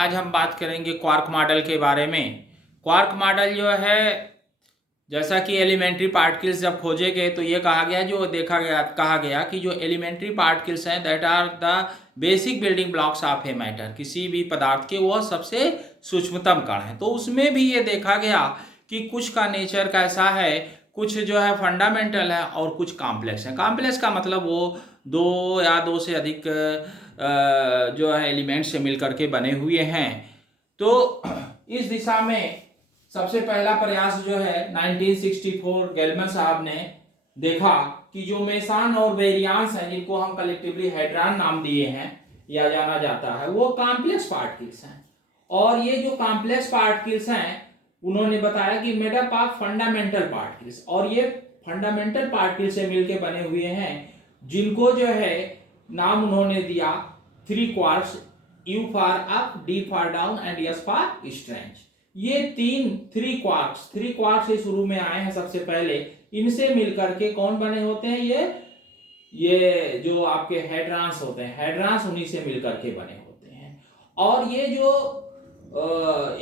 आज हम बात करेंगे क्वार्क मॉडल के बारे में। क्वार्क मॉडल जो है, जैसा कि एलिमेंट्री पार्टिकल्स जब खोजे गए तो ये कहा गया कि जो एलिमेंट्री पार्टिकल्स हैं that are the basic building blocks of a matter, किसी भी पदार्थ के वह सबसे सूक्ष्मतम कण है। तो उसमें भी ये देखा गया कि कुछ का नेचर कैसा है, कुछ जो है फंडामेंटल है और कुछ कॉम्प्लेक्स है। कॉम्प्लेक्स का मतलब वो दो या दो से अधिक जो है एलिमेंट से मिलकर के बने हुए हैं। तो इस दिशा में सबसे पहला प्रयास जो है 1964 गेलमैन साहब ने देखा कि जो मेसन और वेरियांस हैं, जिनको हम कलेक्टिवली हेड्रॉन नाम दिए हैं या जाना जाता है, वो कॉम्प्लेक्स पार्टिकल्स हैं। और ये जो कॉम्प्लेक्स पार्टिकल्स हैं उन्होंने बताया कि made up of fundamental particles, और ये फंडामेंटल पार्टिकल से मिलके बने हुए हैं, जिनको जो है नाम उन्होंने दिया 3 quarks, U for up, D for down and S for strange. ये 3 क्वार्क्स से शुरू में आए हैं सबसे पहले। इनसे मिलकर के कौन बने होते हैं, ये जो आपके हेड्रॉन्स होते हैं, हेड्रॉन्स उन्हीं से मिलकर के बने होते हैं। और ये जो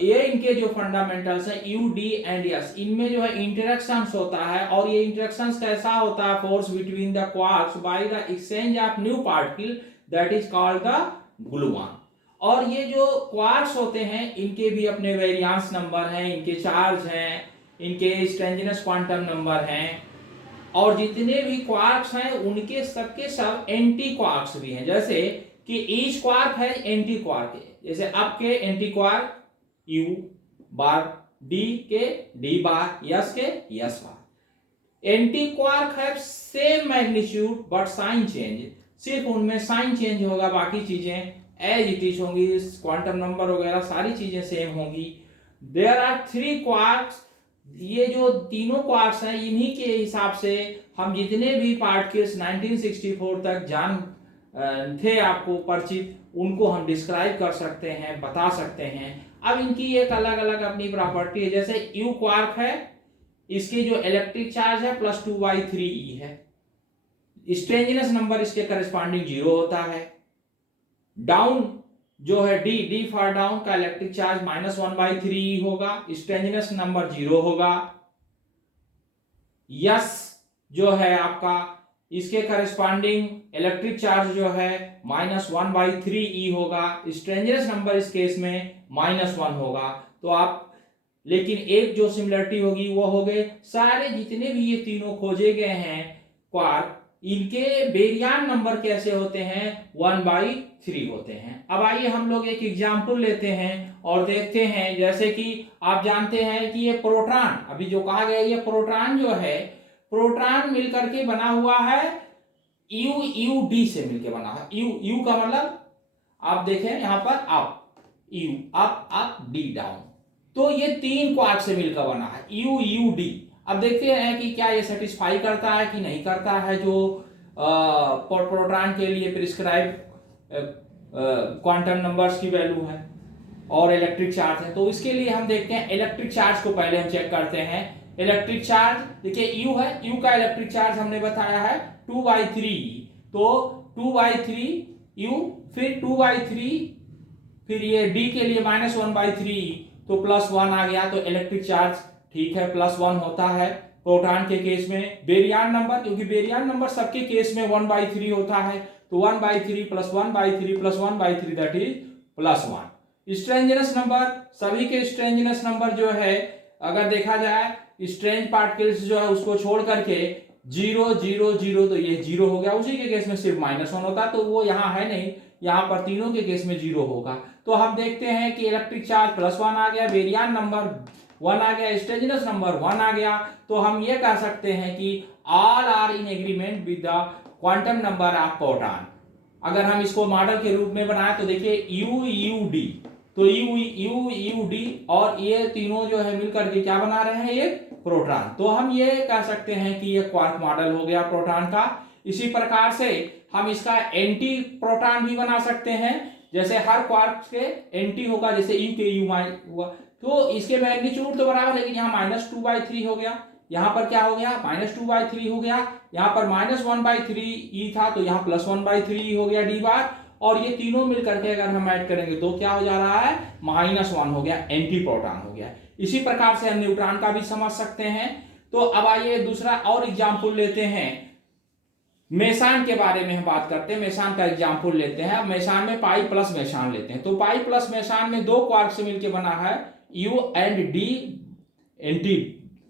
ये इनके जो फंडामेंटल्स हैं U, D एंड S, इनमें जो है इंटरेक्शंस होता है। और ये इंटरेक्शंस कैसा होता है, force between the quarks by the exchange of new particle, that is called the gluon. और ये जो क्वार्क्स होते हैं इनके भी अपने वेरियांस नंबर हैं, इनके चार्ज हैं, इनके स्ट्रेंजनेस क्वांटम नंबर हैं। और जितने भी क्वार्क्स हैं उनके सबके सब एंटी क्वार्क्स भी हैं। जैसे कि ईच क्वार्क है एंटी क्वार्क है, जैसे अप के anti quark U bar, D के D बार, S के S बार। एंटी क्वार्क है same magnitude but sign change, सिर्फ उनमें साइन चेंज होगा, बाकी चीजें एज इट इज होंगी, क्वांटम नंबर वगैरह सारी चीजें सेम होंगी। There are 3 quarks. ये जो तीनों क्वार्क्स हैं इन्हीं के हिसाब से हम जितने भी पार्टिकल्स 1964 तक थे आपको परिचित, उनको हम डिस्क्राइब कर सकते हैं, बता सकते हैं। अब इनकी एक अलग अलग अपनी प्रॉपर्टी है। जैसे U क्वार्क है, इसकी जो इलेक्ट्रिक चार्ज है +2/3e है, स्ट्रेंजनेस नंबर इसके करस्पॉन्डिंग 0 होता है। डाउन जो है D फॉर डाउन का इलेक्ट्रिक चार्ज -1/3e होगा, स्ट्रेंजनेस नंबर 0 होगा। यस जो है आपका, इसके करस्पॉन्डिंग इलेक्ट्रिक चार्ज जो है -1/3e होगा, स्ट्रेंजनेस नंबर इस केस में -1 होगा। तो आप, लेकिन एक जो सिमिलरिटी होगी वो हो गए सारे जितने भी ये तीनों खोजे गए हैं क्वार्क, इनके बेरियान नंबर कैसे होते हैं, 1/3 होते हैं। अब आइए हम लोग एक एग्जाम्पल लेते हैं और देखते हैं। जैसे कि आप जानते हैं कि ये प्रोटॉन, अभी जो कहा गया, ये प्रोटॉन जो है, प्रोटॉन मिलकर के बना हुआ है UD से मिलकर बना है। U का मतलब आप देखें यहां पर up, U up D down. तो ये 3 क्वार्क से मिलकर बना है UD। अब देखते हैं कि क्या ये सेटिस्फाई करता है कि नहीं करता है जो प्रोटॉन के लिए प्रिस्क्राइब क्वांटम नंबर्स की वैल्यू है और इलेक्ट्रिक चार्ज है। तो इसके लिए हम देखते हैं इलेक्ट्रिक चार्ज को पहले हम चेक करते हैं। इलेक्ट्रिक चार्ज देखिए U है, U का इलेक्ट्रिक चार्ज हमने बताया है 2/3, तो 2/3U, फिर 2/3, फिर ये D के लिए -1/3, तो +1 आ गया। तो इलेक्ट्रिक चार्ज ठीक है +1 होता है प्रोटॉन के केस में। बेरियान नंबर, क्योंकि बेरियान नंबर सबके केस में 1/3 होता है, तो 1/3 + 1/3 + 1/3 दैट इज +1। स्ट्रेंजनेस नंबर, सभी के स्ट्रेंजनेस नंबर जो है अगर देखा जाए, स्ट्रेंज पार्टिकल्स जो है उसको छोड़ करके 0 0 0, तो ये 0 हो गया। उसी के केस में सिर्फ -1 होता, तो वो यहाँ है नहीं, यहाँ पर तीनों के केस में 0 होगा। तो हम देखते हैं कि इलेक्ट्रिक चार्ज +1 आ गया, बेरियान नंबर 1 आ गया, स्ट्रेंजनेस नंबर 1 आ गया। तो हम ये कह सकते हैं कि all are in agreement with the quantum number of proton. अगर हम इसको मॉडल के रूप में बनाए तो देखिए UD, तो UD और ये तीनों जो है मिलकर के क्या बना रहे हैं, एक प्रोटॉन। तो हम ये कह सकते हैं कि ये क्वार्क मॉडल हो गया प्रोटॉन का। इसी प्रकार से हम इसका एंटी प्रोटॉन भी बना सकते हैं। जैसे हर क्वार्क के एंटी होगा, जैसे U के U हुआ, तो इसके मैग्नीट्यूड तो बराबर, लेकिन यहाँ -2/3 हो गया, यहाँ पर क्या हो गया, -2/3 हो गया, यहाँ पर -1/3e था, तो यहाँ +1/3 हो गया D बार। और ये तीनों मिल करके अगर हम ऐड करेंगे तो क्या हो जा रहा है, -1 हो गया, एंटी प्रोटॉन हो गया। इसी प्रकार से हम न्यूट्रॉन का भी समझ सकते हैं। तो अब आइए दूसरा और एग्जाम्पल लेते हैं, मेसान के बारे में हम बात करते हैं। मेसान का एग्जाम्पल लेते हैं। मेसान में पाई प्लस मेसान लेते हैं। तो पाई प्लस मेसान में 2 क्वार्क से मिलकर बना है U and D anti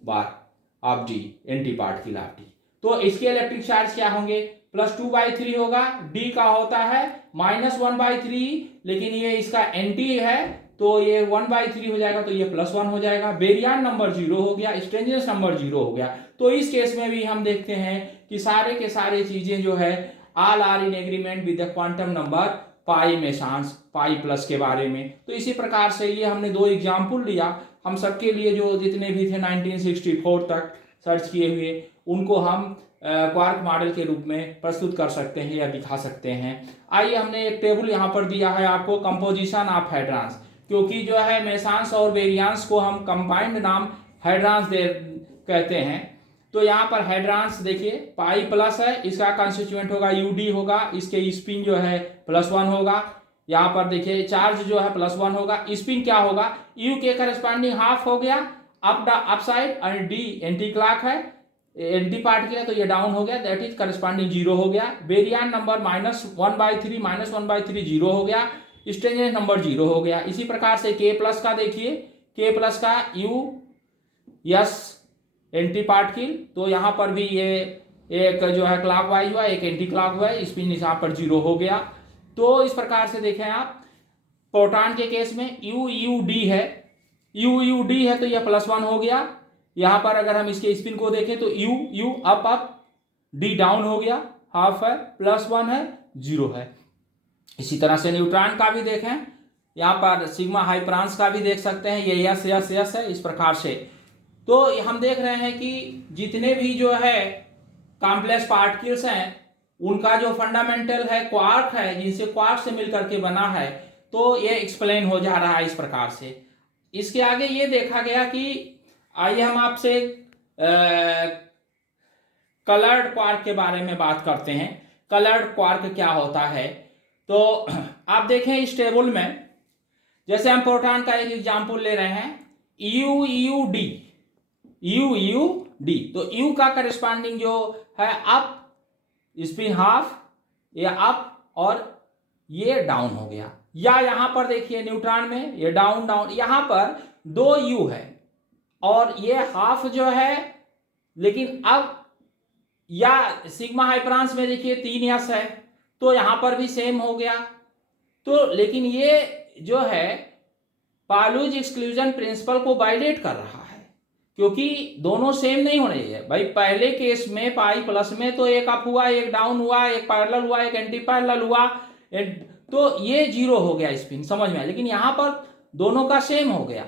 bar of D, anti particle of D। तो इसके इलेक्ट्रिक चार्ज क्या होंगे, +2/3 होगा। D का होता है -1/3, लेकिन ये इसका एंटी है तो ये 1/3 हो जाएगा, तो ये +1 हो जाएगा। बेरियन नंबर 0 हो गया, स्ट्रेंजर्स नंबर 0 हो गया। तो इस केस में भी हम देखते हैं कि सारे के सारे चीजें जो है all are in agreement with the quantum number pi mesons, pi plus के बारे में। तो इसी प्रकार से ये हमने 2 एग्जाम्पल लिया। हम सबके लिए जो जितने भी थे 1964 तक सर्च किए हुए, उनको हम क्वार्क मॉडल के रूप में प्रस्तुत कर सकते हैं या दिखा सकते हैं। आइए, हमने एक टेबल यहाँ पर दिया है आपको, कंपोजिशन ऑफ हेड्रॉन्स, क्योंकि जो है मेसांस और बेरियंस को हम कंबाइंड नाम हेड्रॉन्स कहते हैं। तो यहाँ पर हेड्रॉन्स देखिए, पाई प्लस है, इसका कंस्टिट्यूएंट होगा UD होगा, इसके स्पिन जो है +1 होगा। यहाँ पर देखिए चार्ज जो है +1 होगा, स्पिन क्या होगा, U के करस्पॉन्डिंग हाफ हो गया अप साइड, और D एंटी क्लॉक है, एंटी पार्ट किया तो ये डाउन हो गया, दैट इज करस्पॉन्डिंग 0 हो गया। बेरियन नंबर -1/3, -1/3 0 हो गया, स्ट्रेंजर्स नंबर 0 हो गया। इसी प्रकार से K प्लस का देखिए, K प्लस का US एंटी पार्टिकल, तो यहाँ पर भी ये एक जो है क्लॉकवाइज हुआ, एक एंटी क्लॉकवाइज, स्पिन यहाँ पर 0 हो गया। तो इस प्रकार से देखें आप, प्रोटॉन के केस में UUD है, UUD है तो यह +1 हो गया। यहाँ पर अगर हम इसके स्पिन को देखें तो U अप D डाउन हो गया, हाफ है, +1 है, 0 है। इसी तरह से न्यूट्रॉन का भी देखें, यहाँ पर सिग्मा हाइपरांस का भी देख सकते हैं, ये S है। इस प्रकार से तो हम देख रहे हैं कि जितने भी जो है कॉम्प्लेक्स पार्टिकल्स हैं, उनका जो फंडामेंटल है क्वार्क है, जिनसे क्वार्क से मिलकर के बना है, तो ये एक्सप्लेन हो जा रहा है इस प्रकार से। इसके आगे ये देखा गया कि आइए हम आपसे कलर्ड क्वार्क के बारे में बात करते हैं। कलर्ड क्वार्क क्या होता है, तो आप देखें इस टेबल में, जैसे हम प्रोटॉन का एक एग्जाम्पल ले रहे हैं, UUD, तो U का करस्पॉन्डिंग जो है अप, स्पिन हाफ, ये अप और ये डाउन हो गया। या यहां पर देखिए न्यूट्रॉन में ये डाउन डाउन, यहां पर 2 U है और ये हाफ जो है, लेकिन अब या सिग्मा हाइपरांस में देखिए 3 S है, तो यहां पर भी सेम हो गया। तो लेकिन ये जो है पाउलीज एक्सक्लूजन प्रिंसिपल को वायलेट कर रहा है, क्योंकि दोनों सेम नहीं होने चाहिए भाई। पहले केस में पाई प्लस में तो एक अप हुआ, एक डाउन हुआ, एक पैरेलल हुआ, एक एंटी पैरेलल हुआ, तो ये 0 हो गया स्पिन, समझ में। लेकिन यहां पर दोनों का सेम हो गया,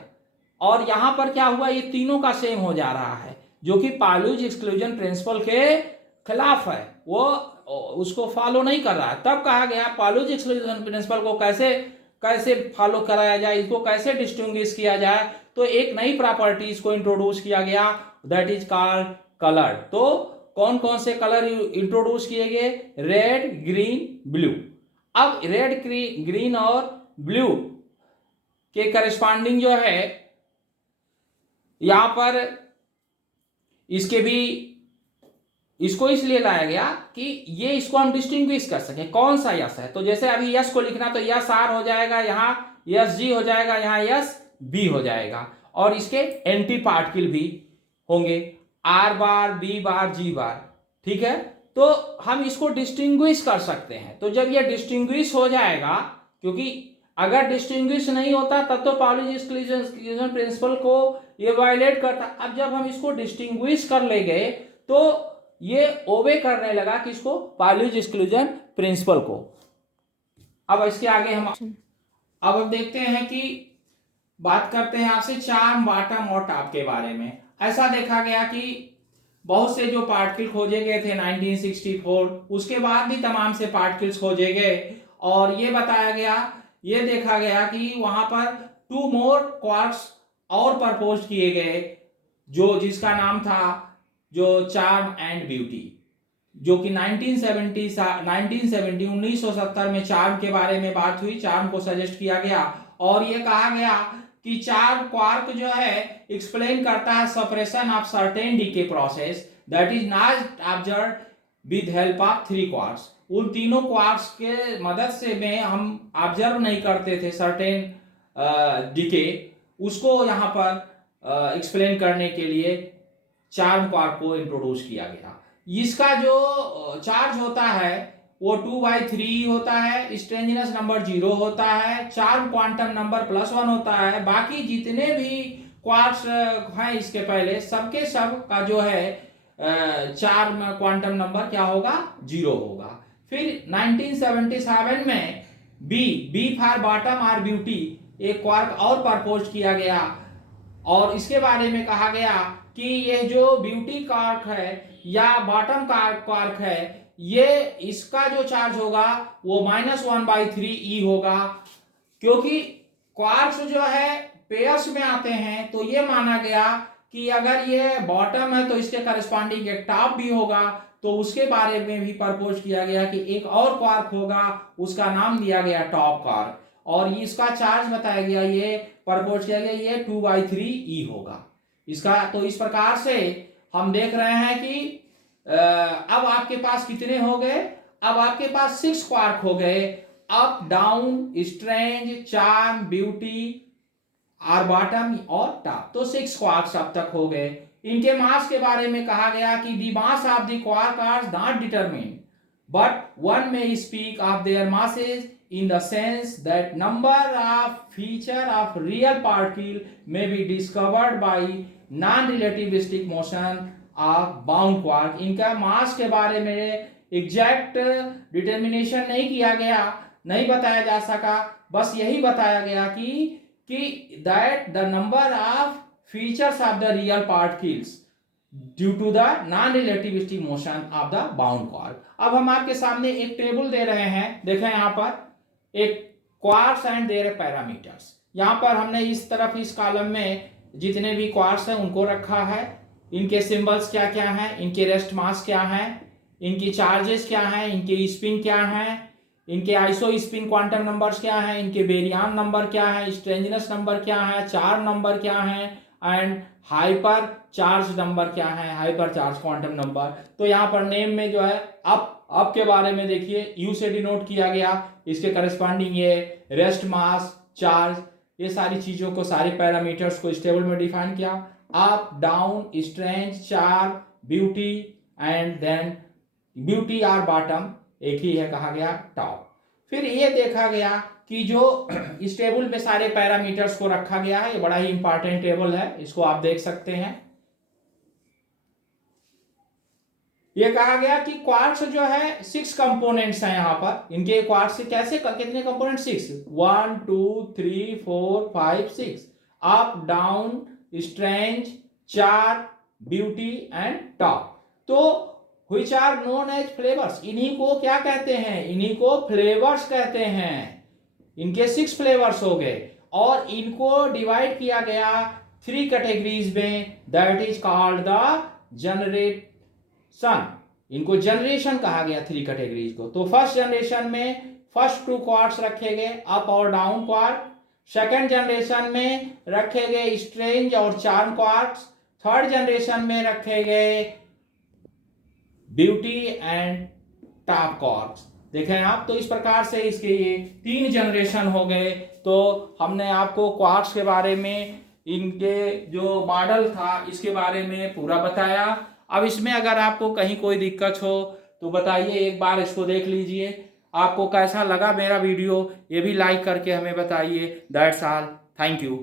और यहां पर क्या हुआ, ये तीनों का सेम हो जा रहा है, जो कि पाउलीज एक्सक्लूजन प्रिंसिपल के खिलाफ है, वो उसको फॉलो नहीं कर रहा है। तब कहा गया पाउलीज एक्सक्लूजन प्रिंसिपल को कैसे फॉलो कराया जाए, इसको कैसे डिस्टिंग्विश किया जाए। तो एक नई प्रॉपर्टीज को इंट्रोड्यूस किया गया, दैट इज कॉल्ड कलर। तो कौन कौन से कलर इंट्रोड्यूस किए गए, रेड, ग्रीन, ब्लू। अब रेड, ग्रीन और ब्लू के करस्पॉन्डिंग जो है, यहां पर इसके भी, इसको इसलिए लाया गया कि ये इसको हम डिस्टिंग्विश कर सके कौन सा यस है। तो जैसे अभी यस को लिखना तो यस आर हो जाएगा, यहाँ यस जी हो जाएगा, यहाँ यस बी हो जाएगा, और इसके एंटी पार्टिकल भी होंगे, आर बार, बी बार, जी बार, ठीक है। तो हम इसको डिस्टिंग्विश कर सकते हैं। तो जब ये डिस्टिंग्विश हो जाएगा, क्योंकि अगर डिस्टिंग्विश नहीं होता तब तो पाउलीज एक्सक्लूजन प्रिंसिपल को ये वायलेट करता। अब जब हम इसको डिस्टिंग्विश कर ले गए तो ये ओबे करने लगा किसको, पाउलीज एक्सक्लूजन प्रिंसिपल को। अब इसके आगे हम देखते हैं कि बात करते हैं आपसे चार्म, बॉटम और टॉप के बारे में। ऐसा देखा गया कि बहुत से जो पार्टिकल खोजे गए थे 1964, उसके बाद भी तमाम से पार्टिकल्स खोजे गए, और ये बताया गया, ये देखा गया कि वहां पर 2 मोर क्वार्क्स और प्रपोज किए गए, जो जिसका नाम था जो चार्म एंड ब्यूटी। जो कि 1970 में चार्म के बारे में बात हुई, चार्म को सजेस्ट किया गया और ये कहा गया कि चार्म क्वार्क जो है एक्सप्लेन करता है separation of certain decay process that is not observed with help of 3 quarks. उन तीनों क्वार्क्स के मदद से में हम ऑब्जर्व नहीं करते थे सर्टेन डीके, उसको यहाँ पर एक्सप्लेन करने के लिए चार्म क्वार्क को इंट्रोड्यूस किया गया। इसका जो चार्ज होता है वो 2/3 होता है, स्ट्रेंजनेस नंबर 0 होता है, चार्म क्वांटम नंबर +1 होता है। बाकी जितने भी क्वार्क्स हैं इसके पहले सबके सब का जो है चार्म क्वांटम नंबर क्या होगा, 0 होगा। फिर 1977 में बी फॉर बॉटम और ब्यूटी एक क्वार्क और प्रपोज किया गया और इसके बारे में कहा गया कि ये जो ब्यूटी क्वार्क है या बॉटम क्वार्क है, ये इसका जो चार्ज होगा वो -1/3 होगा, क्योंकि क्वार्क्स जो है पेयर्स में आते हैं। तो ये माना गया कि अगर ये बॉटम है तो इसके करस्पॉन्डिंग एक टॉप भी होगा, तो उसके बारे में भी प्रपोज किया गया कि एक और क्वार्क होगा, उसका नाम दिया गया टॉप क्वार्क और इसका चार्ज बताया गया, ये प्रपोज किया गया ये 2/3 होगा इसका। तो इस प्रकार से हम देख रहे हैं कि अब आपके पास कितने हो गए, अब आपके पास 6 क्वार्क हो गए, up down strange charm beauty और बॉटम और टॉप। तो 6 क्वार्क्स अब तक हो गए। इनके मास के बारे में कहा गया कि the mass of the quark are not determined but one may speak of their masses in the sense that number of feature of real particle may be discovered by non-relativistic motion of bound quark। इनका मास के बारे में exact determination नहीं किया गया, नहीं बताया जा सका, बस यही बताया गया कि that the number of features of the real particles due to the non-relativistic motion of the bound quark। अब हम आपके सामने एक टेबल दे रहे हैं, देखें यहाँ पर एक क्वार्क्स एंड देयर पैरामीटर्स। यहाँ पर हमने इस तरफ इस कॉलम में जितने भी क्वार्क्स हैं उनको रखा है, इनके सिंबल्स क्या क्या हैं, इनके रेस्ट मास क्या हैं, इनकी चार्जेस क्या हैं, इनके स्पिन क्या हैं, इनके आइसो स्पिन क्वांटम नंबर्स क्या हैं, इनके बेरियन नंबर क्या है, स्ट्रेंजनेस नंबर क्या है, चार्ज नंबर क्या है एंड हाइपर चार्ज नंबर क्या है, हाइपर चार्ज क्वांटम नंबर। तो यहाँ पर नेम में जो है अप के बारे में देखिए यू से डिनोट किया गया, इसके करस्पॉन्डिंग ये रेस्ट मास चार्ज, ये सारी चीजों को, सारे पैरामीटर्स को इस टेबल में डिफाइन किया। Up down strength charge beauty and then beauty और बॉटम एक ही है, कहा गया टॉप। फिर ये देखा गया कि जो इस टेबल में सारे पैरामीटर्स को रखा गया है, ये बड़ा ही इंपॉर्टेंट टेबल है, इसको आप देख सकते हैं। ये कहा गया कि क्वार्क्स जो है 6 कंपोनेंट्स हैं यहाँ पर, इनके क्वार्क्स के कैसे कितने component, 6, 1 2 3 4 5 6, up down strange charge beauty and top. तो which are known as flavours, इन्हीं को क्या कहते हैं, इन्हीं को फ्लेवर्स कहते हैं। इनके 6 फ्लेवर्स हो गए और इनको डिवाइड किया गया 3 कैटेगरीज में, that is called the generation. इनको जनरेशन कहा गया 3 कैटेगरीज को। तो फर्स्ट जनरेशन में फर्स्ट 2 क्वार्क्स रखे गए अप और डाउन क्वार्क, सेकेंड जनरेशन में रखे गए स्ट्रेंज और चार्म क्वार्क्स, थर्ड जनरेशन में रखे गए ब्यूटी एंड टॉप क्वार्क्स। देखें आप, तो इस प्रकार से इसके ये 3 जनरेशन हो गए। तो हमने आपको क्वार्क्स के बारे में, इनके जो मॉडल था इसके बारे में पूरा बताया। अब इसमें अगर आपको कहीं कोई दिक्कत हो तो बताइए, एक बार इसको देख लीजिए। आपको कैसा लगा मेरा वीडियो ये भी लाइक करके हमें बताइए। That's all, thank you.